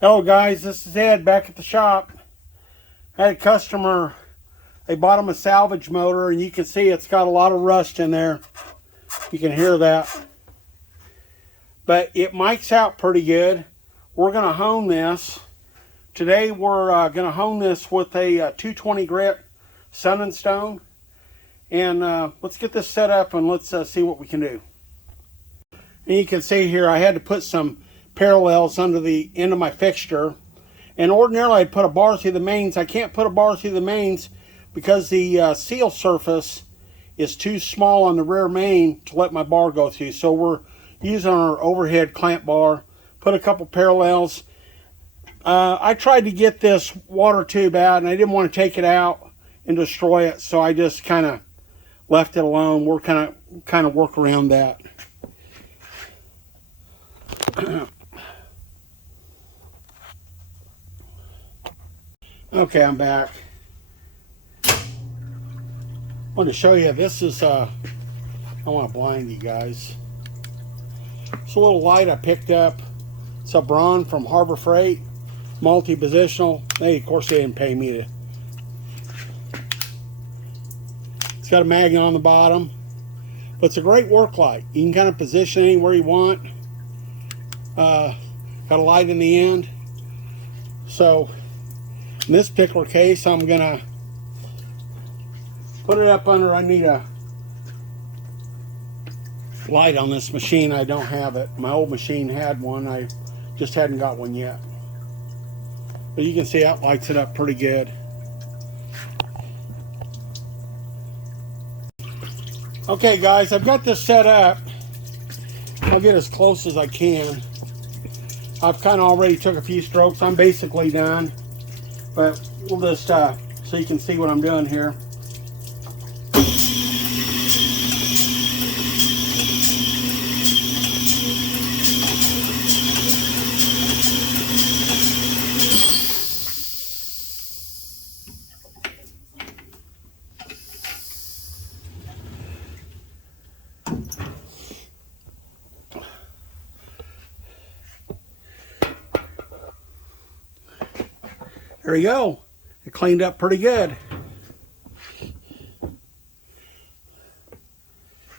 Hello guys, this is Ed back at the shop. I had a customer, they bought him a salvage motor and you can see it's got a lot of rust in there. You can hear that. But it mics out pretty good. We're going to hone this. Today we're going to hone this with a 220 grit Sun and Stone. And let's get this set up and let's see what we can do. And you can see here I had to put some parallels under the end of my fixture, and ordinarily I'd put a bar through the mains. I can't put a bar through the mains because the seal surface is too small on the rear main to let my bar go through. So we're using our overhead clamp bar, put a couple parallels. I tried to get this water tube out and I didn't want to take it out and destroy it, so I just kind of left it alone. We're kind of work around that. Okay, I'm back. I want to show you, this is, I want to blind you guys. It's a little light I picked up. It's a Braun from Harbor Freight, multi-positional. Of course, they didn't pay me to. It's got a magnet on the bottom, but it's a great work light. You can kind of position anywhere you want. Got a light in the end. So, in this particular case, I'm gonna put it up under. I need a light on this machine. I don't have it. My old machine had one. I just hadn't got one yet. But you can see that lights it up pretty good. Okay guys, I've got this set up. I'll get as close as I can. I've kind of already took a few strokes. I'm basically done. But we'll just, so you can see what I'm doing here. There you go. It cleaned up pretty good.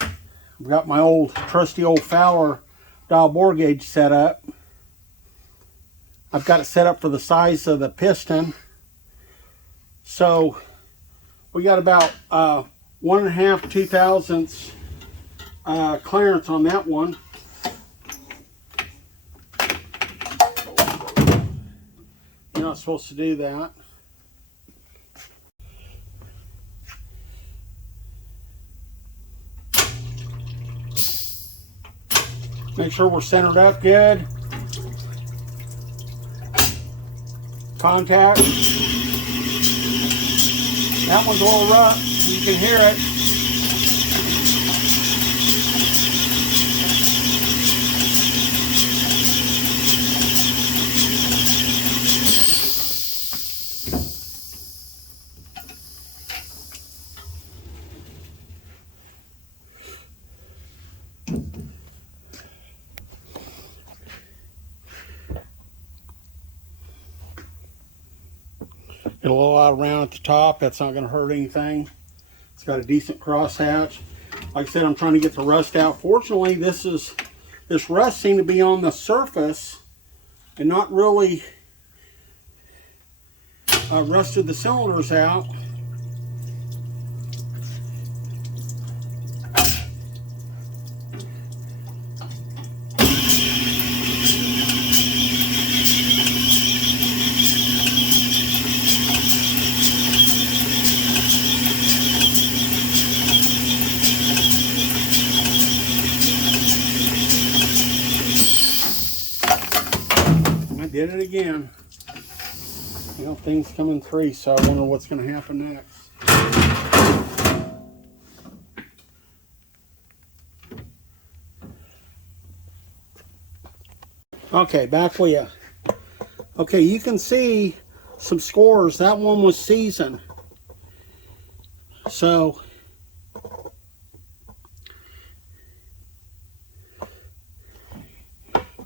I've got my trusty old Fowler dial bore gauge set up. I've got it set up for the size of the piston. So we got about 1.5 2/1000 clearance on that one. You're not supposed to do that. Make sure we're centered up good. Contact. That one's a little rough. You can hear it. Get a little out around at the top. That's not going to hurt anything. It's got a decent crosshatch. Like I said, I'm trying to get the rust out. Fortunately, this rust seemed to be on the surface and not really rusted the cylinders out. Did it again. You know, things come in three, so I wonder what's going to happen next. Okay, back with you. Okay, you can see some scores. That one was seasoned. So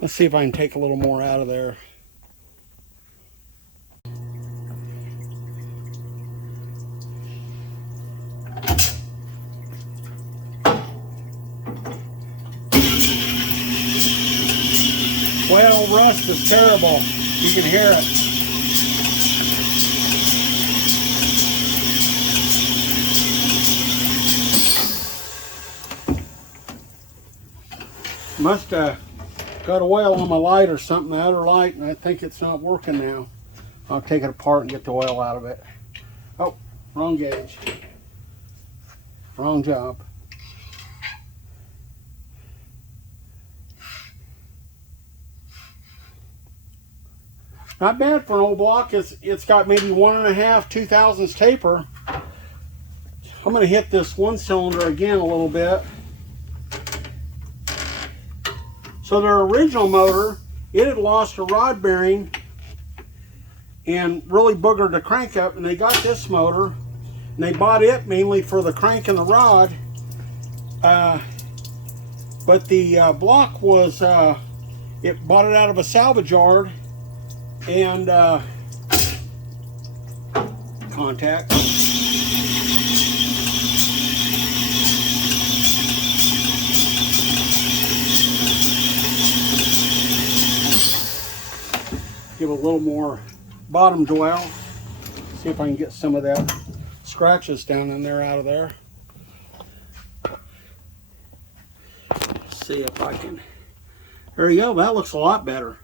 let's see if I can take a little more out of there. rust is terrible. You can hear it. Must have got oil on my light or something, the other light, and I think it's not working now. I'll take it apart and get the oil out of it. Oh, wrong gauge. Wrong job. Not bad for an old block. It's got maybe 1.5, 2/1000 taper. I'm going to hit this one cylinder again a little bit. So their original motor, it had lost a rod bearing and really boogered the crank up, and they got this motor and they bought it mainly for the crank and the rod. But the block was, it bought it out of a salvage yard, and contact. Give a little more bottom dwell. See if I can get some of that scratches down in there out of there. See if I can. There you go. That looks a lot better.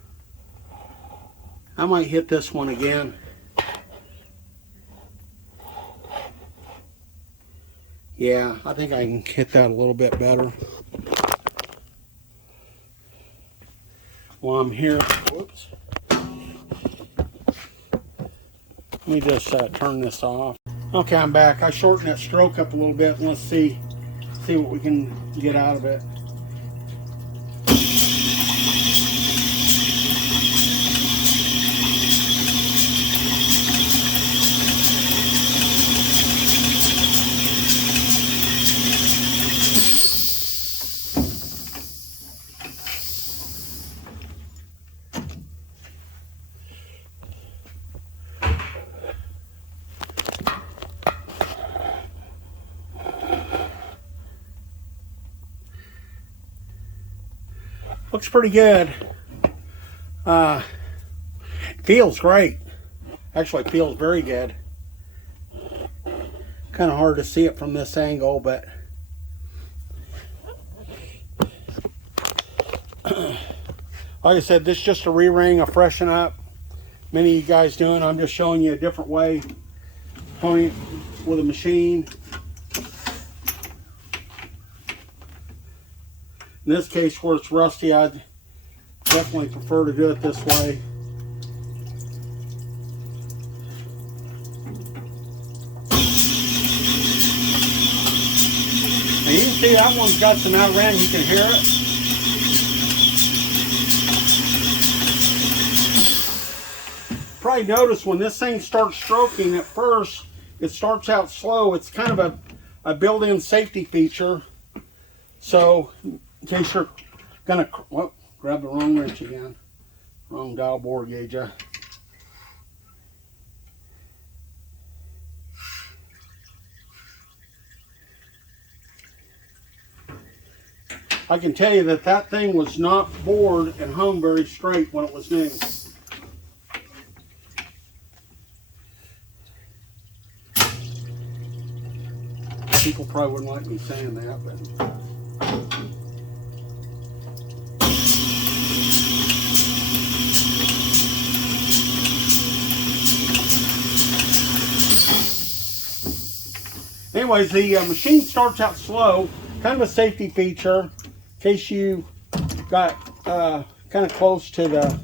I might hit this one again. Yeah, I think I can hit that a little bit better. While I'm here, whoops. Let me just turn this off. Okay, I'm back. I shortened that stroke up a little bit, and let's see what we can get out of it. Looks pretty good. Feels great. Actually, feels very good. Kind of hard to see it from this angle, but like I said, this is just a re-ring, a freshen up. Many of you guys doing. I'm just showing you a different way. Point with a machine. In this case, where it's rusty, I'd definitely prefer to do it this way. And you can see that one's got some outran, you can hear it. Probably notice when this thing starts stroking, at first, it starts out slow. It's kind of a built-in safety feature. So, in case you're gonna, well, grab the wrong wrench again. Wrong dial bore gauge. I can tell you that that thing was not bored and hung very straight when it was new. People probably wouldn't like me saying that, but anyways, the machine starts out slow, kind of a safety feature in case you got kind of close to the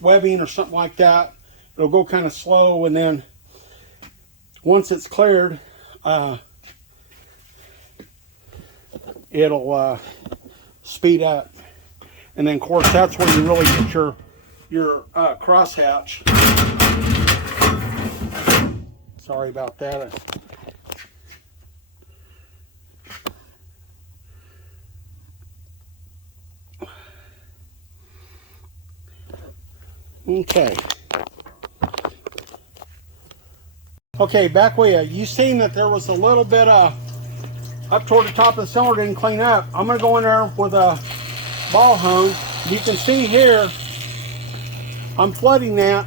webbing or something like that. It'll go kind of slow, and then once it's cleared, it'll speed up. And then, of course, that's where you really get your crosshatch. Sorry about that. Okay, back way. You seen that there was a little bit up toward the top of the cylinder, didn't clean up. I'm going to go in there with a ball hone You can see here, I'm flooding that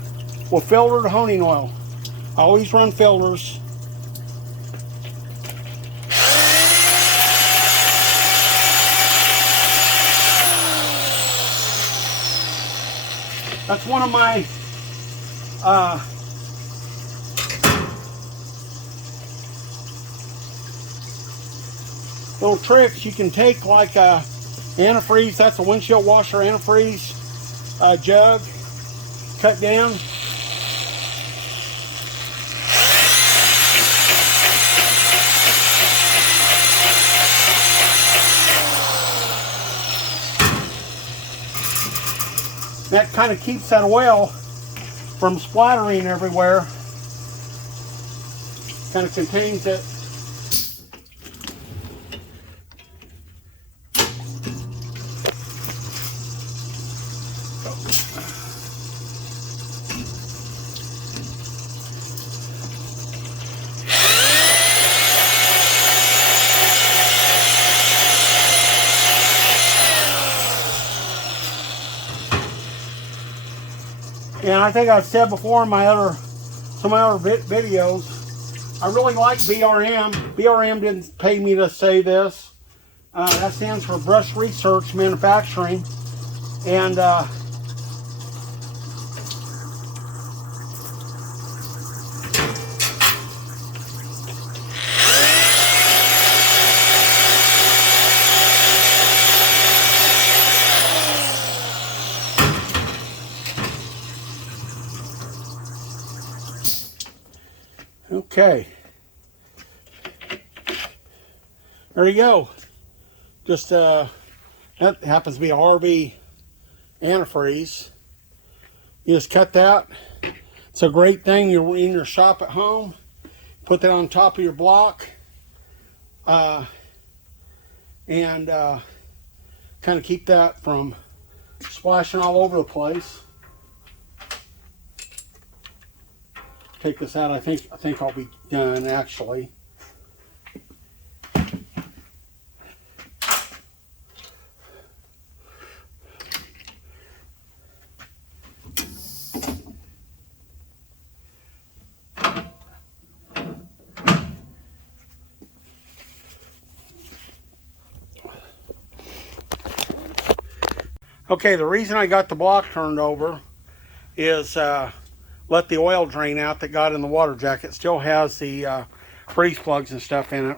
with filtered honing oil. I always run filters. That's one of my little tricks. You can take like a antifreeze, that's a windshield washer antifreeze jug, cut down. That kind of keeps that oil from splattering everywhere. Kind of contains it. And I think I've said before in some of my other videos, I really like BRM. BRM didn't pay me to say this. That stands for Brush Research Manufacturing. And okay, there you go. Just that happens to be a RV antifreeze. You just cut that. It's a great thing. You're in your shop at home. Put that on top of your block, and kind of keep that from splashing all over the place. Take this out. I think I'll be done actually. Okay, the reason I got the block turned over is let the oil drain out that got in the water jacket. It still has the freeze plugs and stuff in it.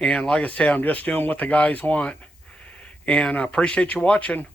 And like I said, I'm just doing what the guys want. And I appreciate you watching.